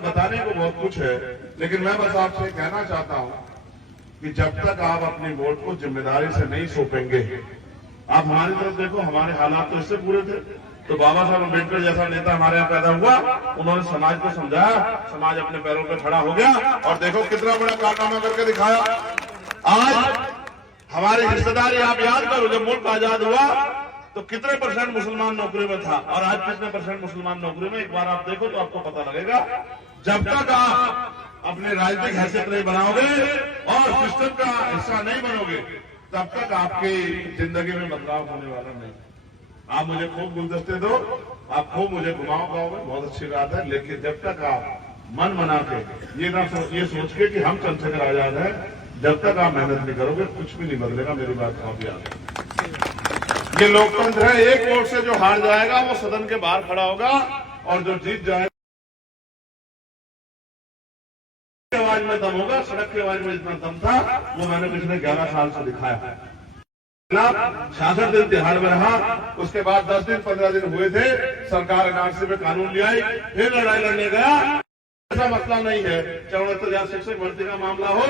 पास बताने को बहुत कुछ है, लेकिन मैं बस आपसे कहना चाहता हूं कि जब तक आप अपनी वोट को जिम्मेदारी से नहीं सौंपेंगे, आप हमारी तरफ देखो, हमारे हालात तो इससे पूरे थे। तो बाबा साहब अम्बेडकर जैसा नेता हमारे यहाँ पैदा हुआ, उन्होंने समाज को समझाया, समाज अपने पैरों पर खड़ा हो गया और देखो कितना बड़ा कारनामा करके दिखाया। आज हमारे हिस्सेदारी आप याद करो, जब मुल्क आजाद हुआ तो कितने परसेंट मुसलमान नौकरी में था और आज कितने परसेंट मुसलमान नौकरी में, एक बार आप देखो तो आपको पता लगेगा। जब तक आप अपने राजनीतिक हैसियत नहीं बनाओगे और सिस्टम का हिस्सा नहीं बनोगे, तब तक आपकी जिंदगी में बदलाव होने वाला नहीं। आप मुझे खूब गुलदस्ते दो, आप खूब मुझे घुमाओ गाँव में, बहुत अच्छी बात है, लेकिन जब तक आप मन बना के ये सोच के कि हम चंद्रशेखर आजाद हैं, जब तक आप मेहनत नहीं करोगे कुछ भी नहीं बदलेगा। मेरी बात आप याद, ये लोकतंत्र है। एक वोट से जो हार जाएगा वो सदन के बाहर खड़ा होगा और जो जीत जाएगा आवाज में दम होगा। सड़क की आवाज में जितना दम था वो मैंने पिछले 11 साल से दिखाया है। 66 दिन तिहाड़ में रहा, उसके बाद 10 दिन 15 दिन हुए थे, सरकार एनआरसी में कानून ले आई, फिर लड़ाई लड़ने गया। ऐसा मसला नहीं है, चाहे 69,000 शिक्षक भर्ती का मामला हो,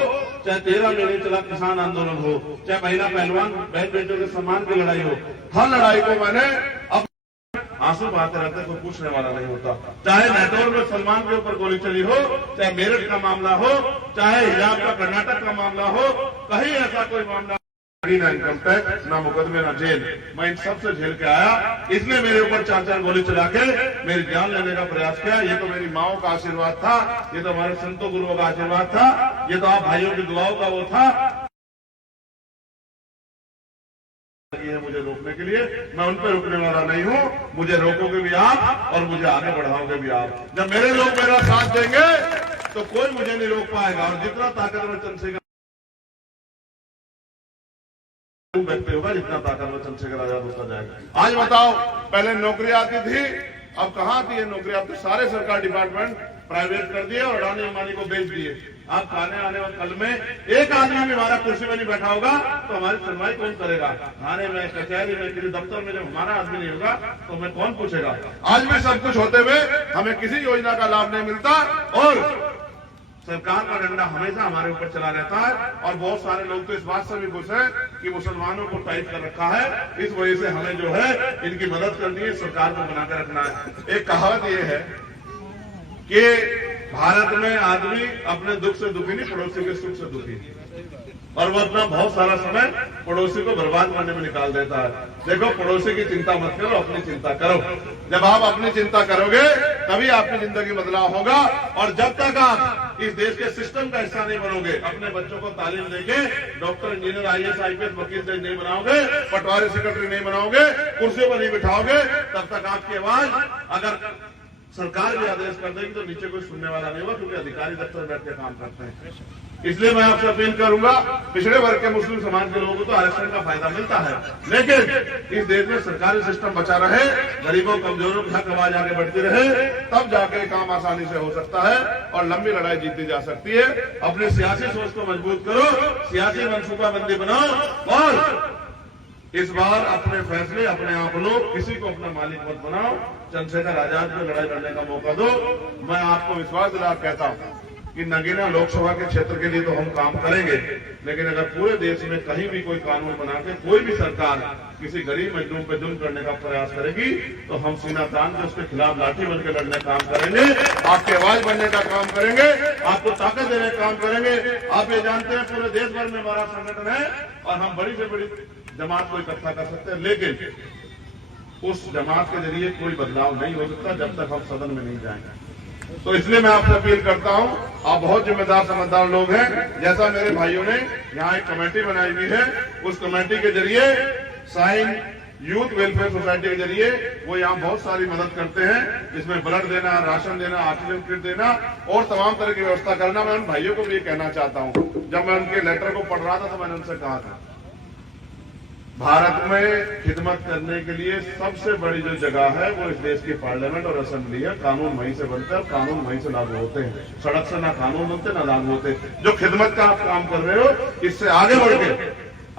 चाहे 13 महीने चला किसान आंदोलन हो, चाहे महिला पहलवान बहन बेटियों के सम्मान की लड़ाई हो, हर लड़ाई को मैंने अब आंसू बहाते रहते, कोई पूछने वाला नहीं होता। चाहे मैटोर में सलमान के ऊपर गोली चली हो, चाहे मेरठ का मामला हो, चाहे हिजाब का कर्नाटक का मामला हो, कहीं ऐसा कोई मामला ना इनकम टैक्स, ना मुकदमे, ना जेल, मैं इन सबसे झेल के आया। इसने मेरे ऊपर 4-4 गोली चला के मेरी जान लेने का प्रयास किया। ये तो मेरी माओ का आशीर्वाद था, ये तो हमारे संतों गुरुओं का आशीर्वाद था, ये तो आप भाइयों की दुआओं का वो था। ये है मुझे रोकने के लिए, मैं उन पर रुकने वाला नहीं हूं। मुझे रोकोगे भी आप और मुझे आगे बढ़ाओगे भी आप। जब मेरे लोग मेरा साथ देंगे तो कोई मुझे नहीं रोक पाएगा। और जितना ताकतवर चंद्रशेखर व्यक्ति होगा, जितना ताकतवर चंद्रशेखर आजाद होता जाएगा। आज बताओ, पहले नौकरी आती थी, अब कहां आती है नौकरी? अब तो सारे सरकारी डिपार्टमेंट प्राइवेट कर दिए और अडानी अंबानी को बेच दिए। आप खाने आने वाले कल में एक आदमी भी हमारा कुर्सी में नहीं बैठा होगा तो हमारी सुनवाई कौन करेगा? थाने में, कचहरी में, किसी दफ्तर में जब हमारा आदमी नहीं होगा तो हमें कौन पूछेगा? आज भी सब कुछ होते हुए हमें किसी योजना का लाभ नहीं मिलता और सरकार का डंडा हमेशा हमारे ऊपर चला रहता है। और बहुत सारे लोग तो इस बात से भी खुश है कि मुसलमानों को टाइट कर रखा है, इस वजह से हमें जो है इनकी मदद करनी है, सरकार को बनाकर रखना है। एक कहावत ये है कि भारत में आदमी अपने दुख से दुखी नहीं, पड़ोसी के सुख से दुखी, और वो अपना बहुत सारा समय पड़ोसी को बर्बाद करने में निकाल देता है। देखो, पड़ोसी की चिंता मत करो, अपनी चिंता करो। जब आप अपनी चिंता करोगे तभी आपकी जिंदगी बदलाव होगा। और जब तक आप इस देश के सिस्टम का हिस्सा नहीं बनोगे, अपने बच्चों को तालीम देके डॉक्टर, इंजीनियर, IAS, IPS, वकील जज नहीं बनाओगे, पटवारी सेक्रेटरी नहीं बनाओगे, कुर्सी पर नहीं बिठाओगे, तब तक आपकी आवाज अगर सरकार भी आदेश कर देगी तो नीचे कोई सुनने वाला नहीं होगा, क्योंकि अधिकारी दफ्तर बैठ के काम करते हैं। इसलिए मैं आपसे अपील करूंगा, पिछड़े वर्ग के मुस्लिम समाज के लोगों को तो आरक्षण का फायदा मिलता है, लेकिन इस देश में सरकारी सिस्टम बचा रहे, गरीबों कमजोरों की हक आवाज आगे बढ़ती रहे, तब जाके काम आसानी से हो सकता है और लंबी लड़ाई जीती जा सकती है। अपनी सियासी सोच को मजबूत करो, सियासी मनसूबाबंदी बनाओ और इस बार अपने फैसले अपने आप लो, किसी को अपना मालिक मत बनाओ। चंद्रशेखर आजाद को लड़ाई लड़ने का मौका दो। मैं आपको विश्वास दिला कहता हूं कि नगीना लोकसभा के क्षेत्र के लिए तो हम काम करेंगे, लेकिन अगर पूरे देश में कहीं भी कोई कानून बना के कोई भी सरकार किसी गरीब मजलूम पे जुल्म करने का प्रयास करेगी तो हम सीना तान के उसके खिलाफ लाठी बन के लड़ने का काम करेंगे, आपकी आवाज बनने का काम करेंगे, आपको ताकत देने का काम करेंगे। आप ये जानते हैं पूरे देश भर में हमारा संगठन है और हम बड़ी से बड़ी जमात को इकट्ठा कर सकते हैं, लेकिन उस जमात के जरिए कोई बदलाव नहीं हो सकता जब तक हम सदन में नहीं जाएंगे। तो इसलिए मैं आपसे अपील करता हूं, आप बहुत जिम्मेदार समझदार लोग हैं। जैसा मेरे भाइयों ने यहाँ एक कमेटी बनाई हुई है, उस कमेटी के जरिए साइन यूथ वेलफेयर सोसाइटी के जरिए वो यहाँ बहुत सारी मदद करते हैं, जिसमें ब्लड देना, राशन देना, ऑक्सीजन किट देना और तमाम तरह की व्यवस्था करना। मैं उन भाइयों को भी ये कहना चाहता हूँ, जब मैं उनके लेटर को पढ़ रहा था तो मैंने उनसे कहा था, भारत में खिदमत करने के लिए सबसे बड़ी जो जगह है वो इस देश की पार्लियामेंट और असेंबली है। कानून वहीं से बनते हैं और कानून वहीं से लागू होते हैं। सड़क से ना कानून बनते ना लागू होते। जो खिदमत का आप काम कर रहे हो, इससे आगे बढ़ के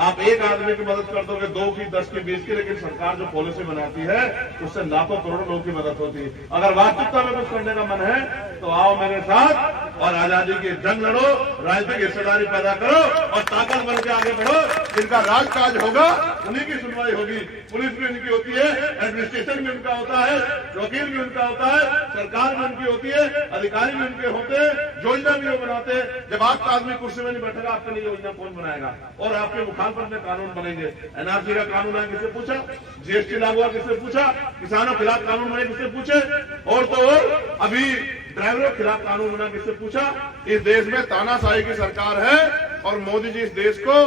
आप एक आदमी की मदद कर दोगे, 2 की, 10 की, 20 की, लेकिन सरकार जो पॉलिसी बनाती है उससे लाखों करोड़ों लोगों की मदद होती है। अगर वास्तविकता में कुछ करने का मन है तो आओ मेरे साथ और आजादी की जंग लड़ो, राजनीतिक हिस्सेदारी पैदा करो और ताकत बन के आगे बढ़ो। जिनका राजकाज होगा उन्हीं की सुनवाई होगी। पुलिस भी उनकी होती है, एडमिनिस्ट्रेशन भी उनका होता है, वकील भी उनका होता है, सरकार भी उनकी होती है, अधिकारी भी उनके होते हैं, योजना भी वो बनाते हैं। जब आपका आदमी कुर्सी में नहीं बैठेगा आपके लिए योजना कौन बनाएगा? और आपके मुखालफत में कानून बनेंगे। एनआरसी का कानून है किससे पूछा? जीएसटी लागू हुआ किससे पूछा? किसानों के खिलाफ कानून बने किससे पूछे? और तो और अभी ड्राइवरों के खिलाफ कानून बना किससे पूछा? इस देश में तानाशाही की सरकार है और मोदी जी इस देश को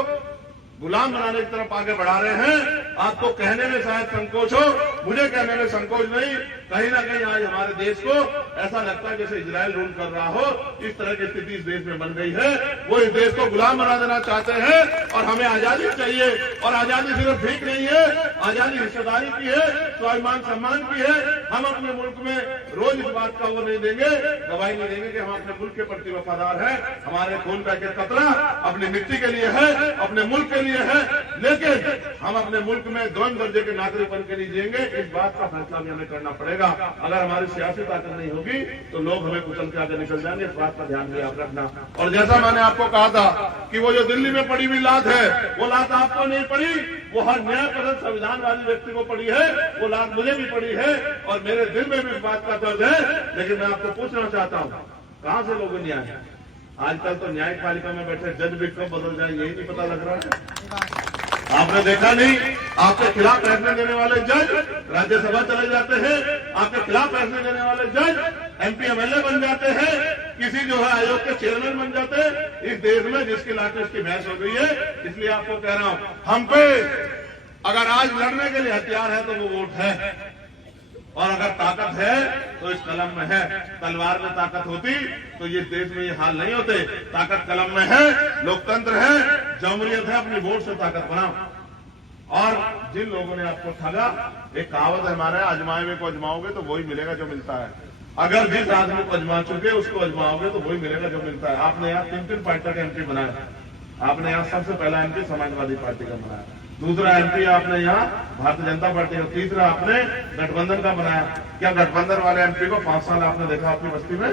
गुलाम बनाने की तरफ आगे बढ़ा रहे हैं। आपको कहने में शायद संकोच हो, मुझे कहने में संकोच नहीं। कहीं ना कहीं आज हमारे देश को ऐसा लगता है जैसे इजराइल रूल कर रहा हो। इस तरह की स्थिति इस देश में बन गई है। वो इस देश को गुलाम बना देना चाहते हैं और हमें आजादी चाहिए। और आजादी सिर्फ भीख नहीं है, आजादी हिस्सेदारी की है, स्वाभिमान सम्मान की है। हम अपने मुल्क में रोज इस बात का वो नहीं देंगे, गवाही नहीं देंगे कि हम अपने मुल्क के प्रति वफादार हैं। हमारे खून का एक कतरा अपनी मिट्टी के लिए है, अपने मुल्क के लिए है, लेकिन हम अपने मुल्क में 2 दर्जे के नागरिक बन के नहीं जिएंगे। इस बात का फैसला भी हमें करना पड़ेगा। अगर हमारी सियासी ताकत नहीं होगी तो लोग हमें कुचल के आगे निकल जाएंगे। इस बात का ध्यान भी आप रखना। और जैसा मैंने आपको कहा था कि वो जो दिल्ली में पड़ी हुई लात है, वो लात आपको नहीं पड़ी, वो हर न्यायपरक संविधानवादी व्यक्ति को पड़ी है। वो लात मुझे भी पड़ी है और मेरे दिल में भी इस बात का दर्द है। लेकिन मैं आपको पूछना चाहता हूं, कहां से लोग न्याय है? आजकल तो न्यायपालिका में बैठे जज भी कब बदल जाए यही नहीं पता लग रहा है। आपने देखा नहीं, आपके खिलाफ फैसले देने वाले जज राज्यसभा चले जाते हैं, आपके खिलाफ फैसले देने वाले जज एमपी एमएलए बन जाते हैं, किसी जो है आयोग के चेयरमैन बन जाते हैं। इस देश में जिसकी लाठी उसकी भैंस हो गई है। इसलिए आपको कह रहा हूं, हम पे अगर आज लड़ने के लिए हथियार है तो वो वोट है, और अगर ताकत है तो इस कलम में है। तलवार में ताकत होती तो ये देश में ये हाल नहीं होते। ताकत कलम में है, लोकतंत्र है, जमहूरियत है, अपनी वोट से ताकत बनाओ। और जिन लोगों ने आपको ठगा, एक कहावत है हमारे, आजमाए में को आजमाओगे तो वही मिलेगा जो मिलता है। अगर जिस आदमी को आजमा चुके उसको आजमाओगे तो वही मिलेगा जो मिलता है। आपने यहाँ 3 पार्टी का एमपी बनाया, आपने यहाँ सबसे पहला एमपी समाजवादी पार्टी का बनाया, दूसरा एमपी आपने यहाँ भारतीय जनता पार्टी का, तीसरा आपने गठबंधन का बनाया। क्या गठबंधन वाले एमपी को 5 साल आपने देखा आपकी बस्ती में?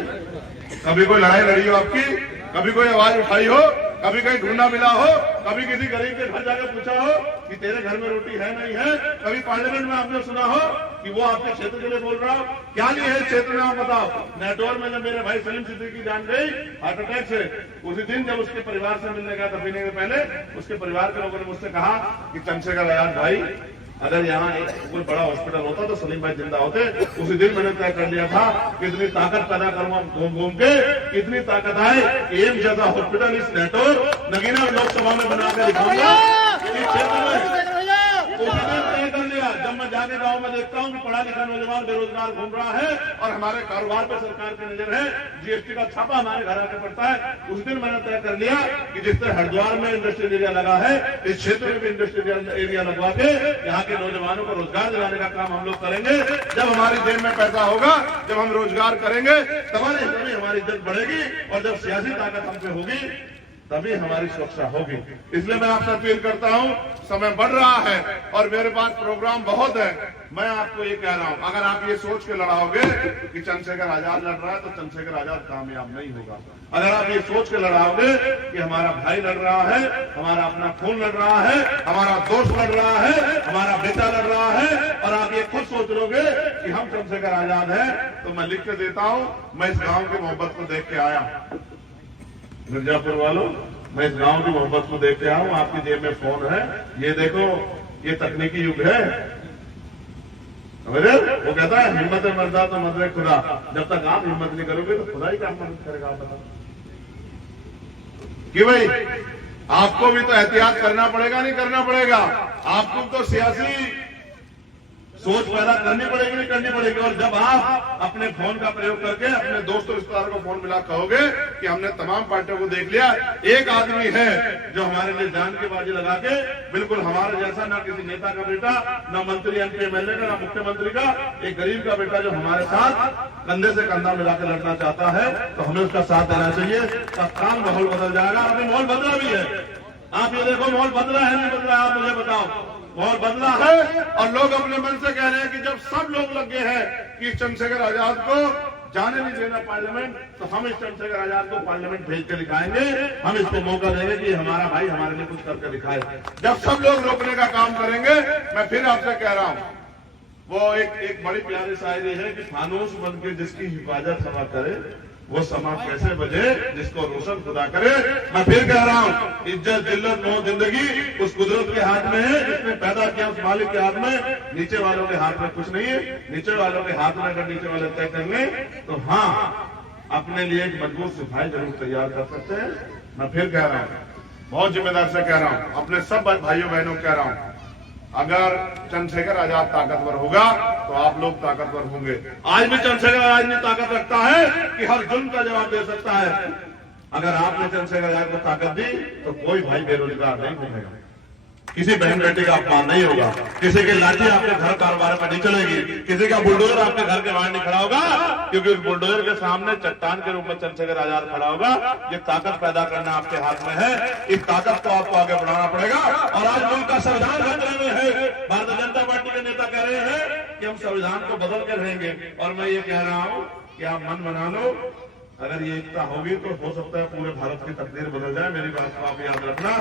कभी कोई लड़ाई लड़ी हो आपकी? कभी कोई आवाज उठाई हो? कभी कहीं ढूंढा मिला हो? कभी किसी गरीब के घर जाकर पूछा हो कि तेरे घर में रोटी है नहीं है? कभी पार्लियामेंट में आपने सुना हो कि वो आपके क्षेत्र के लिए बोल रहा हो? क्या लिए है क्षेत्र में आप बताओ। नेटवर्क में जब मेरे भाई सलीम सिद्दीकी जान गई हार्ट अटैक से, उसी दिन जब उसके परिवार से मिलने गया था पीने के पहले, उसके परिवार के लोगों ने मुझसे कहा कि चंद्रशेखर आजाद भाई, अगर यहाँ कोई बड़ा हॉस्पिटल होता तो सलीम भाई जिंदा होते। उसी दिन मैंने तय कर लिया था कि इतनी ताकत पैदा करूंगा घूम घूम के, इतनी ताकत आए एम्स जैसा हॉस्पिटल इस नेटवर्क नगीना लोकसभा में बना के दिखाऊंगा इस क्षेत्र में। उसी दिन तय कर लिया। जब मैं जाके गाँव में देखता हूँ कि पढ़ा लिखा नौजवान बेरोजगार घूम रहा है और हमारे कारोबार पर सरकार की नजर है, जीएसटी का छापा हमारे घर आके पड़ता है, उस दिन मैंने तय कर लिया कि जिस तरह हरिद्वार में इंडस्ट्रियल एरिया लगा है, इस क्षेत्र में भी इंडस्ट्रियल एरिया लगवा के यहाँ के नौजवानों को रोजगार दिलाने का काम हम लोग करेंगे। जब हमारी जेब में पैसा होगा, जब हम रोजगार करेंगे, तभी हमारी इज्जत बढ़ेगी और जब सियासी ताकत हम पे होगी तभी हमारी सुरक्षा होगी। इसलिए मैं आपसे अपील करता हूं, समय बढ़ रहा है और मेरे पास प्रोग्राम बहुत है। मैं आपको ये कह रहा हूं, अगर आप ये सोच के लड़ाओगे कि चंद्रशेखर आजाद लड़ रहा है तो चंद्रशेखर आजाद कामयाब नहीं होगा। अगर आप ये सोच के लड़ाओगे कि हमारा भाई लड़ रहा है, हमारा अपना खून लड़ रहा है, हमारा दोस्त लड़ रहा है, हमारा बेटा लड़ रहा है, और आप ये खुद सोच लोगे कि हम चंद्रशेखर आजाद हैं, तो मैं लिख के देता हूं, मैं इस गांव की मोहब्बत को देख के आया। मिर्जापुर वालों, मैं इस गांव की मोहब्बत को देख के आया हूं। आपकी जेब में फोन है, ये देखो, ये तकनीकी युग है। वो कहता है हिम्मत मर्दा तो मदद खुदा। जब तक आप हिम्मत नहीं करोगे तो खुदा ही क्या मदद करेगा? आप बताओ कि भाई आपको भी तो एहतियात करना पड़ेगा, नहीं करना पड़ेगा? आपको तो सियासी सोच पैदा करनी पड़ेगी, नहीं करनी पड़ेगी? और जब आप अपने फोन का प्रयोग करके अपने दोस्तों रिश्तेदारों को फोन मिला कहोगे कि हमने तमाम पार्टियों को देख लिया, एक आदमी है जो हमारे लिए जान की बाजी लगा के बिल्कुल हमारे जैसा, ना किसी नेता का बेटा, ना मंत्री एमपी एमएलए का, ना मुख्यमंत्री का, एक गरीब का बेटा जो हमारे साथ कंधे से कंधा मिलाकर लड़ना चाहता है, तो हमें उसका साथ देना चाहिए। तत्काल माहौल बदल जाएगा। अभी माहौल बदला भी है, आप ये देखो माहौल बदला है नहीं बदला, आप मुझे बताओ। माहौल बदला है और लोग अपने मन से कह रहे हैं कि जब सब लोग लगे हैं कि चंद्रशेखर आजाद को जाने नहीं देना पार्लियामेंट, तो हम इस चंद्रशेखर आजाद को पार्लियामेंट भेज के दिखाएंगे, हम इसको मौका देंगे कि हमारा भाई हमारे लिए कुछ करके दिखाए। जब सब लोग रोकने का काम करेंगे, मैं फिर आपसे कह रहा हूं, वो एक बड़ी प्यारी शायरी है कि फानूस बन के जिसकी हिफाजत समा करे, वो समा कैसे बजे जिसको रोशन खुदा करे। मैं फिर कह रहा हूं, इज्जत जिल्लत मौत जिंदगी उस कुदरत के हाथ में है जिसने पैदा किया, उस मालिक के हाथ में। नीचे वालों के हाथ में कुछ नहीं है। नीचे वालों के हाथ में अगर नीचे वाले तय कर लें तो हाँ, अपने लिए एक मजबूत सिपाही जरूर तैयार कर सकते हैं। मैं फिर कह रहा हूं, बहुत जिम्मेदार से कह रहा हूं, अपने सब भाइयों बहनों कह रहा हूं, अगर चंद्रशेखर आजाद ताकतवर होगा तो आप लोग ताकतवर होंगे। आज भी चंद्रशेखर आजाद ने ताकत रखता है कि हर जुल्म का जवाब दे सकता है। अगर आपने चंद्रशेखर आजाद को ताकत दी तो कोई भाई बेरोजगार नहीं घूमेगा, किसी बहन बेटी का अपमान नहीं होगा, किसी की लाठी आपके घर कारोबार पर नहीं चलेगी, किसी का बुलडोजर आपके घर के बाहर नहीं खड़ा होगा, क्योंकि उस बुलडोजर के सामने चट्टान के रूप में चंद्रशेखर आजाद खड़ा होगा। ये ताकत पैदा करना आपके हाथ में है, इस ताकत को आपको आगे बढ़ाना पड़ेगा। और आज मुल्क का संविधान खतरे में है। भारतीय जनता पार्टी के नेता कह रहे हैं कि हम संविधान को बदल कर रहेंगे, और मैं ये कह रहा हूं कि आप मन बना लो, अगर ये एकता होगी तो हो सकता है पूरे भारत की तकदीर बदल जाए। मेरी बात को आप याद रखना,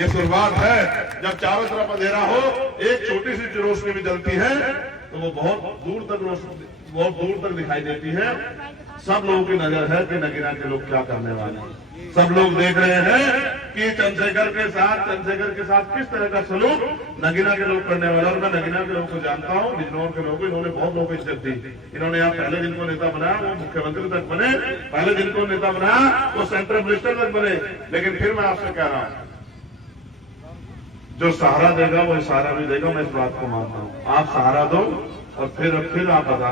ये शुरुआत है। जब चारों तरफ अंधेरा हो, एक छोटी सी रोशनी भी जलती है तो वो बहुत दूर तक दिखाई देती है। सब लोगों की नजर है कि नगीना के लोग क्या करने वाले हैं। सब लोग देख रहे हैं कि चंद्रशेखर के साथ किस तरह का सलूक नगीना के लोग करने वाले। और मैं नगीना के लोगों को जानता हूं, बिजनौर के लोगों को, इन्होंने बहुत लोगों को इज्जत दी। इन्होंने यहाँ पहले दिन को नेता बनाया वो मुख्यमंत्री तक बने, पहले दिन को नेता बनाया वो सेंट्रल मिनिस्टर तक बने। लेकिन फिर मैं आपसे कह रहा हूं, जो सहारा देगा वो इशारा भी देगा। मैं इस बात को मानता हूं। आप सहारा दो और फिर आप बताना।